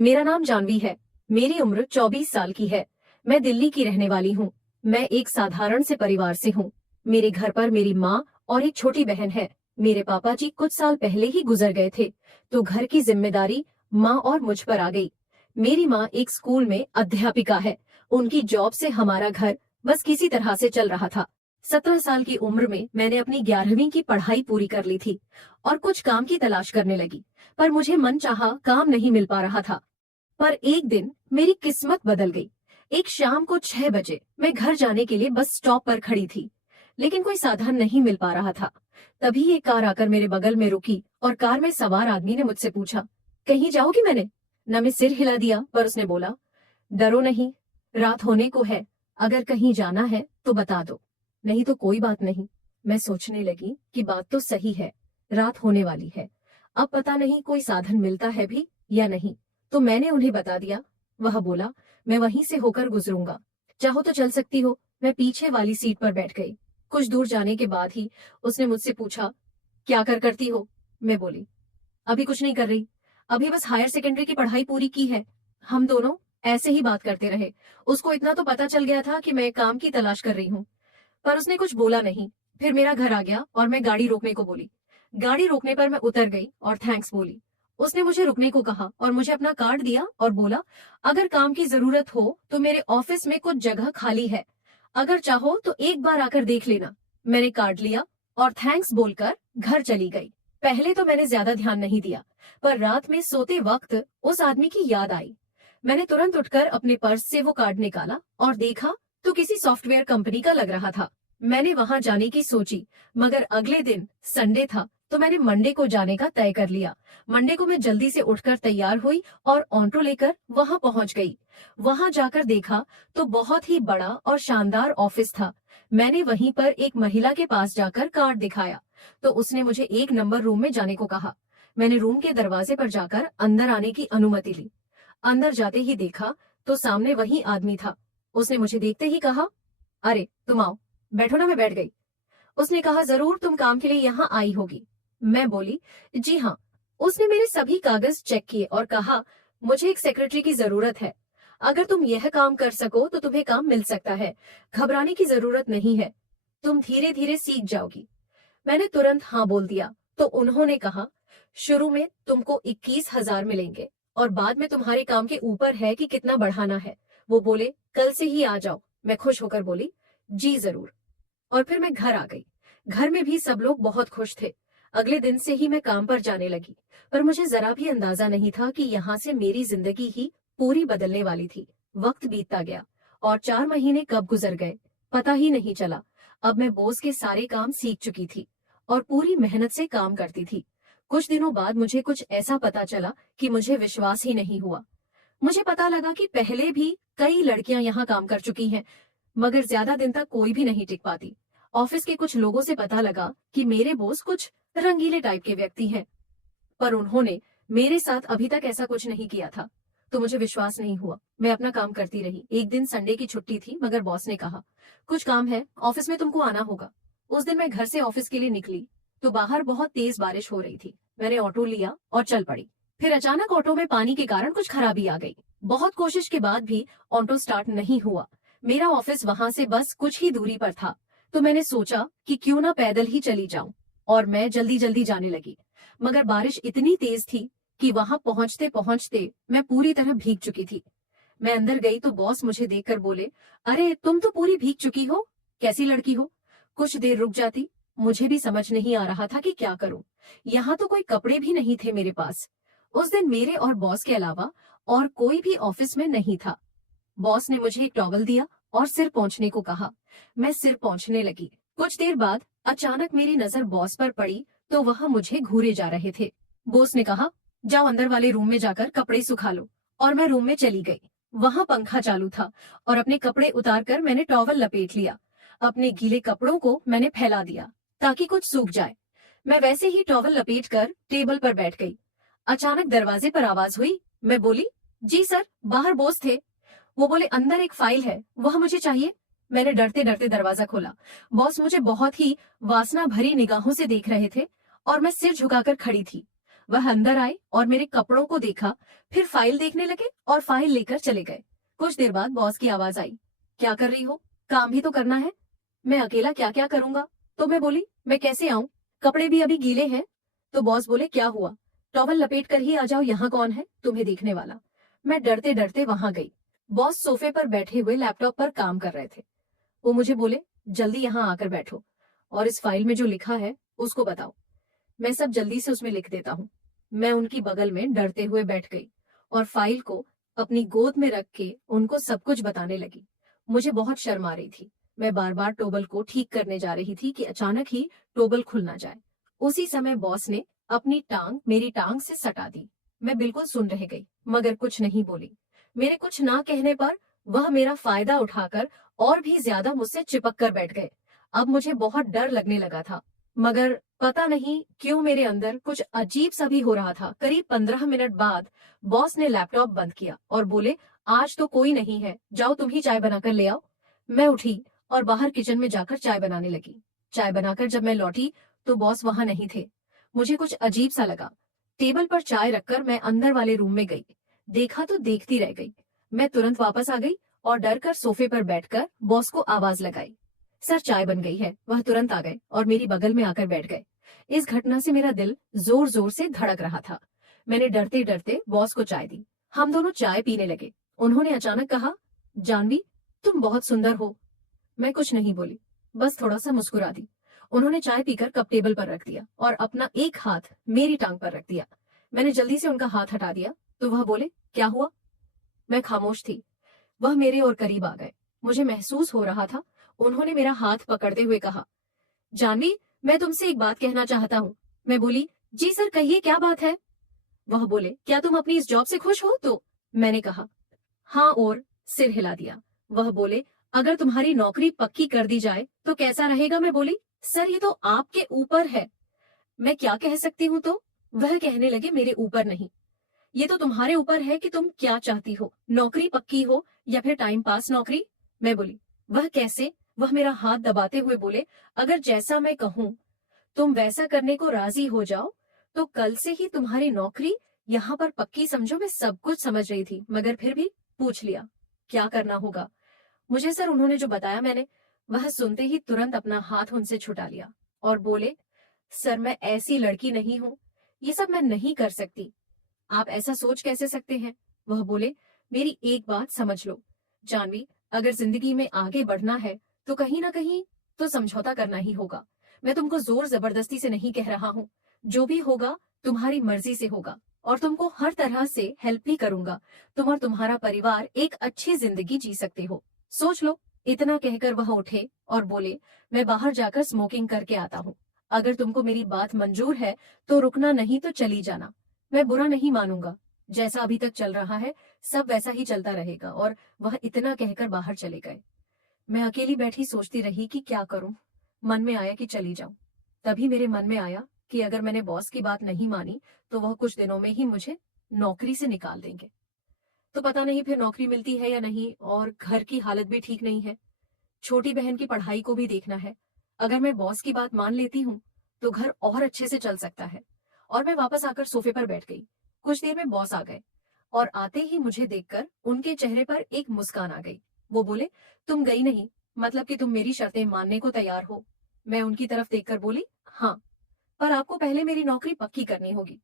मेरा नाम जानवी है। मेरी उम्र 24 साल की है। मैं दिल्ली की रहने वाली हूँ। मैं एक साधारण से परिवार से हूँ। मेरे घर पर मेरी माँ और एक छोटी बहन है। मेरे पापा जी कुछ साल पहले ही गुजर गए थे, तो घर की जिम्मेदारी माँ और मुझ पर आ गई। मेरी माँ एक स्कूल में अध्यापिका है। उनकी जॉब से हमारा घर बस किसी तरह से चल रहा था। 17 साल की उम्र में मैंने अपनी 11वीं की पढ़ाई पूरी कर ली थी और कुछ काम की तलाश करने लगी, पर मुझे मनचाहा काम नहीं मिल पा रहा था। पर एक दिन मेरी किस्मत बदल गई। एक शाम को 6 बजे मैं घर जाने के लिए बस स्टॉप पर खड़ी थी, लेकिन कोई साधन नहीं मिल पा रहा था। तभी एक कार आकर मेरे बगल में रुकी और कार में सवार आदमी ने मुझसे पूछा, कहीं जाओगी? मैंने न में सिर हिला दिया, पर उसने बोला, डरो नहीं, रात होने को है। अगर कहीं जाना है तो बता दो, नहीं तो कोई बात नहीं। मैं सोचने लगी कि बात तो सही है, रात होने वाली है। अब पता नहीं कोई साधन मिलता है भी या नहीं। तो मैंने उन्हें बता दिया। वह बोला, मैं वहीं से होकर गुजरूंगा, चाहो तो चल सकती हो। मैं पीछे वाली सीट पर बैठ गई। कुछ दूर जाने के बाद ही उसने मुझसे पूछा, क्या करती हो? मैं बोली, अभी कुछ नहीं कर रही, अभी बस हायर सेकेंडरी की पढ़ाई पूरी की है। हम दोनों ऐसे ही बात करते रहे। उसको इतना तो पता चल गया था कि मैं काम की तलाश कर रही हूँ, पर उसने कुछ बोला नहीं। फिर मेरा घर आ गया और मैं गाड़ी रोकने को बोली। गाड़ी रोकने पर मैं उतर गई और थैंक्स बोली। उसने मुझे रुकने को कहा और मुझे अपना कार्ड दिया और बोला, अगर काम की जरूरत हो तो मेरे ऑफिस में कुछ जगह खाली है, अगर चाहो तो एक बार आकर देख लेना। मैंने कार्ड लिया और थैंक्स बोलकर घर चली गई। पहले तो मैंने ज्यादा ध्यान नहीं दिया, पर रात में सोते वक्त उस आदमी की याद आई। मैंने तुरंत उठकर अपने पर्स से वो कार्ड निकाला और देखा तो किसी सॉफ्टवेयर कंपनी का लग रहा था। मैंने वहां जाने की सोची, मगर अगले दिन संडे था, तो मैंने मंडे को जाने का तय कर लिया। मंडे को मैं जल्दी से उठकर तैयार हुई और ऑटो लेकर वहां पहुंच गई। वहां जाकर देखा तो बहुत ही बड़ा और शानदार ऑफिस था। मैंने वहीं पर एक महिला के पास जाकर कार्ड दिखाया, तो उसने मुझे 1 नंबर रूम में जाने को कहा। मैंने रूम के दरवाजे पर जाकर अंदर आने की अनुमति ली। अंदर जाते ही देखा तो सामने वही आदमी था। उसने मुझे देखते ही कहा, अरे तुम आओ, बैठो ना। मैं बैठ गई। उसने कहा, जरूर तुम काम के लिए यहाँ आई होगी। मैं बोली, जी हाँ। उसने मेरे सभी कागज चेक किए और कहा, मुझे एक सेक्रेटरी की जरूरत है। अगर तुम यह काम कर सको तो तुम्हें काम मिल सकता है। घबराने की जरूरत नहीं है, तुम धीरे धीरे सीख जाओगी। मैंने तुरंत हाँ बोल दिया। तो उन्होंने कहा, शुरू में तुमको 21,000 मिलेंगे और बाद में तुम्हारे काम के ऊपर है कि कितना बढ़ाना है। वो बोले, कल से ही आ जाओ। मैं खुश होकर बोली, जी जरूर। और फिर मैं घर आ गई। घर में भी सब लोग बहुत खुश थे। अगले दिन से ही मैं काम पर जाने लगी, पर मुझे जरा भी अंदाजा नहीं था कि यहाँ से मेरी जिंदगी ही पूरी बदलने वाली थी। वक्त बीतता गया और 4 महीने कब गुजर गए पता ही नहीं चला। अब मैं बॉस के सारे काम सीख चुकी थी और पूरी मेहनत से काम करती थी। कुछ दिनों बाद मुझे कुछ ऐसा पता चला कि मुझे विश्वास ही नहीं हुआ। मुझे पता लगा कि पहले भी कई लड़कियां यहाँ काम कर चुकी हैं, मगर ज्यादा दिन तक कोई भी नहीं टिक पाती। ऑफिस के कुछ लोगों से पता लगा कि मेरे बॉस कुछ रंगीले टाइप के व्यक्ति हैं, पर उन्होंने मेरे साथ अभी तक ऐसा कुछ नहीं किया था, तो मुझे विश्वास नहीं हुआ। मैं अपना काम करती रही। एक दिन संडे की छुट्टी थी, मगर बॉस ने कहा, कुछ काम है ऑफिस में, तुमको आना होगा। उस दिन मैं घर से ऑफिस के लिए निकली तो बाहर बहुत तेज बारिश हो रही थी। मैंने ऑटो लिया और चल पड़ी। फिर अचानक ऑटो में पानी के कारण कुछ खराबी आ गई। बहुत कोशिश के बाद भी ऑटो स्टार्ट नहीं हुआ। मेरा ऑफिस वहां से बस कुछ ही दूरी पर था, तो मैंने सोचा कि क्यों ना पैदल ही चली जाऊं, और मैं जल्दी जल्दी जाने लगी। मगर बारिश इतनी तेज थी कि वहां पहुंचते पहुंचते मैं पूरी तरह भीग चुकी थी। मैं अंदर गई तो बॉस मुझे देखकर बोले, अरे तुम तो पूरी भीग चुकी हो, कैसी लड़की हो? कुछ देर रुक जाती, मुझे भी समझ नहीं आ रहा था कि क्या करूं। यहाँ तो कोई कपड़े भी नहीं थे मेरे पास। उस दिन मेरे और बॉस के अलावा और कोई भी ऑफिस में नहीं था। बॉस ने मुझे एक टॉवल दिया और सिर पोंछने को कहा। मैं सिर पोंछने लगी। कुछ देर बाद अचानक मेरी नजर बॉस पर पड़ी, तो वह मुझे घूरे जा रहे थे। बॉस ने कहा, जाओ अंदर वाले रूम में जाकर कपड़े सुखा लो। और मैं रूम में चली गई। वहां पंखा चालू था और अपने कपड़े उतारकर मैंने टॉवल लपेट लिया। अपने गीले कपड़ों को मैंने फैला दिया ताकि कुछ सूख जाए। मैं वैसे ही टॉवल लपेटकर टेबल पर बैठ गई। अचानक दरवाजे पर आवाज हुई। मैं बोली, जी सर, बाहर बॉस थे। वो बोले, अंदर एक फाइल है, वह मुझे चाहिए। मैंने डरते डरते दरवाजा खोला। बॉस मुझे बहुत ही वासना भरी निगाहों से देख रहे थे और मैं सिर झुकाकर खड़ी थी। वह अंदर आए और मेरे कपड़ों को देखा, फिर फाइल देखने लगे और फाइल लेकर चले गए। कुछ देर बाद बॉस की आवाज आई, क्या कर रही हो? काम भी तो करना है। मैं अकेला क्या क्या करूंगा? तो मैं बोली, मैं कैसे आऊं? कपड़े भी अभी गीले हैं। तो बॉस बोले, क्या हुआ? टॉवल लपेट कर ही आ जाओ, यहाँ कौन है तुम्हें देखने वाला। मैं डरते डरते वहां गई। बॉस सोफे पर बैठे हुए लैपटॉप पर काम कर रहे थे। वो मुझे बोले, जल्दी यहाँ आकर बैठो और इस फाइल में जो लिखा है उसको बताओ। मैं सब जल्दी से उसमें लिख देता हूँ। मैं उनकी बगल में डरते हुए बैठ गई और फाइल को अपनी गोद में रख के उनको सब कुछ बताने लगी। मुझे बहुत शर्म आ रही थी। मैं बार बार टोबल को ठीक करने जा रही थी कि अचानक ही टोबल खुल ना जाए। उसी समय बॉस ने अपनी टांग मेरी टांग से सटा दी। मैं बिल्कुल सुन रह गई मगर कुछ नहीं बोली। मेरे कुछ ना कहने पर वह मेरा फायदा उठाकर और भी ज्यादा मुझसे चिपक कर बैठ गए। अब मुझे बहुत डर लगने लगा था, मगर पता नहीं क्यों मेरे अंदर कुछ अजीब सा भी हो रहा था। करीब 15 मिनट बाद बॉस ने लैपटॉप बंद किया और बोले, आज तो कोई नहीं है, जाओ तुम ही चाय बनाकर ले आओ। मैं उठी और बाहर किचन में जाकर चाय बनाने लगी। चाय बनाकर जब मैं लौटी तो बॉस वहां नहीं थे। मुझे कुछ अजीब सा लगा। टेबल पर चाय रखकर मैं अंदर वाले रूम में गई। देखा तो देखती रह गई। मैं तुरंत वापस आ गई और डर कर सोफे पर बैठकर बॉस को आवाज लगाई, सर चाय बन गई है। वह तुरंत आ गए और मेरी बगल में आकर बैठ गए। इस घटना से मेरा दिल जोर जोर से धड़क रहा था। मैंने डरते डरते बॉस को चाय दी। हम दोनों चाय पीने लगे। उन्होंने अचानक कहा, जानवी तुम बहुत सुंदर हो। मैं कुछ नहीं बोली, बस थोड़ा सा मुस्कुरा दी। उन्होंने चाय पीकर कप टेबल पर रख दिया और अपना एक हाथ मेरी टांग पर रख दिया। मैंने जल्दी से उनका हाथ हटा दिया तो वह बोले, क्या हुआ? मैं खामोश थी। वह मेरे और करीब आ गए। मुझे महसूस हो रहा था। उन्होंने मेरा हाथ पकड़ते हुए कहा, जानवी मैं तुमसे एक बात कहना चाहता हूँ। मैं बोली, जी सर कहिए क्या बात है? वह बोले, क्या तुम अपनी इस जॉब से खुश हो? तो मैंने कहा, हाँ, और सिर हिला दिया। वह बोले, अगर तुम्हारी नौकरी पक्की कर दी जाए तो कैसा रहेगा? मैं बोली, सर ये तो आपके ऊपर है। मैं क्या कह सकती हूँ? तो वह कहने लगे, मेरे ऊपर नहीं, ये तो तुम्हारे ऊपर है कि तुम क्या चाहती हो, नौकरी पक्की हो या फिर टाइम पास नौकरी। मैं बोली, वह कैसे? वह मेरा हाथ दबाते हुए बोले, अगर जैसा मैं कहूँ तुम वैसा करने को राजी हो जाओ तो कल से ही तुम्हारी नौकरी यहाँ पर पक्की समझो। मैं सब कुछ समझ रही थी मगर फिर भी पूछ लिया, क्या करना होगा? मुझे सर उन्होंने जो बताया मैंने वह सुनते ही तुरंत अपना हाथ उनसे छुटा लिया और बोले, सर मैं ऐसी लड़की नहीं हूँ, ये सब मैं नहीं कर सकती। आप ऐसा सोच कैसे सकते हैं? वह बोले, मेरी एक बात समझ लो जानवी, अगर जिंदगी में आगे बढ़ना है तो कहीं ना कहीं तो समझौता करना ही होगा। मैं तुमको जोर जबरदस्ती से नहीं कह रहा हूँ, जो भी होगा तुम्हारी मर्जी से होगा और तुमको हर तरह से हेल्प भी करूंगा। तुम और तुम्हारा परिवार एक अच्छी जिंदगी जी सकते हो, सोच लो। इतना कहकर वह उठे और बोले, मैं बाहर जाकर स्मोकिंग करके आता हूँ। अगर तुमको मेरी बात मंजूर है तो रुकना, नहीं तो चली जाना। मैं बुरा नहीं मानूंगा, जैसा अभी तक चल रहा है सब वैसा ही चलता रहेगा। और वह इतना कहकर बाहर चले गए। मैं अकेली बैठी सोचती रही कि क्या करूं। मन में आया कि चली जाऊं। तभी मेरे मन में आया कि अगर मैंने बॉस की बात नहीं मानी तो वह कुछ दिनों में ही मुझे नौकरी से निकाल देंगे। तो पता नहीं फिर नौकरी मिलती है या नहीं, और घर की हालत भी ठीक नहीं है। छोटी बहन की पढ़ाई को भी देखना है। अगर मैं बॉस की बात मान लेती हूँ तो घर और अच्छे से चल सकता है। और मैं वापस आकर सोफे पर बैठ गई। कुछ देर में बॉस आ गए और आते ही मुझे देखकर उनके चेहरे पर एक मुस्कान आ गई। वो बोले, तुम गई नहीं, मतलब कि तुम मेरी शर्तें मानने को तैयार हो? मैं उनकी तरफ देखकर बोली, हाँ, पर आपको पहले मेरी नौकरी पक्की करनी होगी।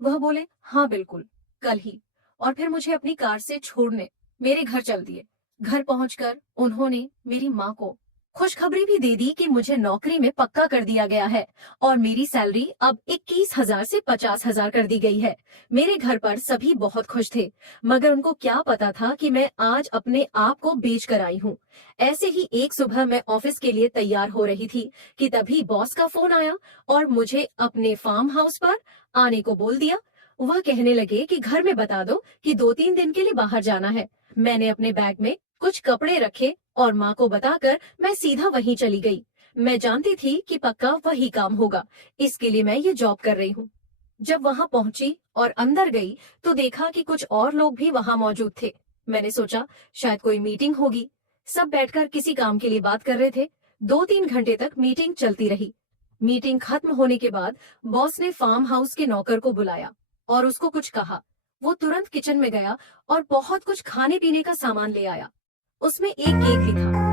वह बोले, हाँ बिल्कुल, कल ही। और फिर मुझे अपनी कार से छोड़ने मेरे घर चल दिए। घर पहुंचकर उन्होंने मेरी माँ को खुशखबरी भी दे दी कि मुझे नौकरी में पक्का कर दिया गया है और मेरी सैलरी अब 21,000 से 50,000 कर दी गई है। मेरे घर पर सभी बहुत खुश थे, मगर उनको क्या पता था कि मैं आज अपने आप को बेच कर आई हूँ। ऐसे ही एक सुबह मैं ऑफिस के लिए तैयार हो रही थी कि तभी बॉस का फोन आया और मुझे अपने फार्म हाउस पर आने को बोल दिया। वह कहने लगे कि घर में बता दो कि 2-3 दिन के लिए बाहर जाना है। मैंने अपने बैग में कुछ कपड़े रखे और माँ को बताकर मैं सीधा वहीं चली गई। मैं जानती थी कि पक्का वही काम होगा, इसके लिए मैं ये जॉब कर रही हूँ। जब वहां पहुंची और अंदर गई तो देखा कि कुछ और लोग भी वहां मौजूद थे। मैंने सोचा शायद कोई मीटिंग होगी। सब बैठकर किसी काम के लिए बात कर रहे थे। 2-3 घंटे तक मीटिंग चलती रही। मीटिंग खत्म होने के बाद बॉस ने फार्म हाउस के नौकर को बुलाया और उसको कुछ कहा। वो तुरंत किचन में गया और बहुत कुछ खाने पीने का सामान ले आया। उसमें एक केक भी था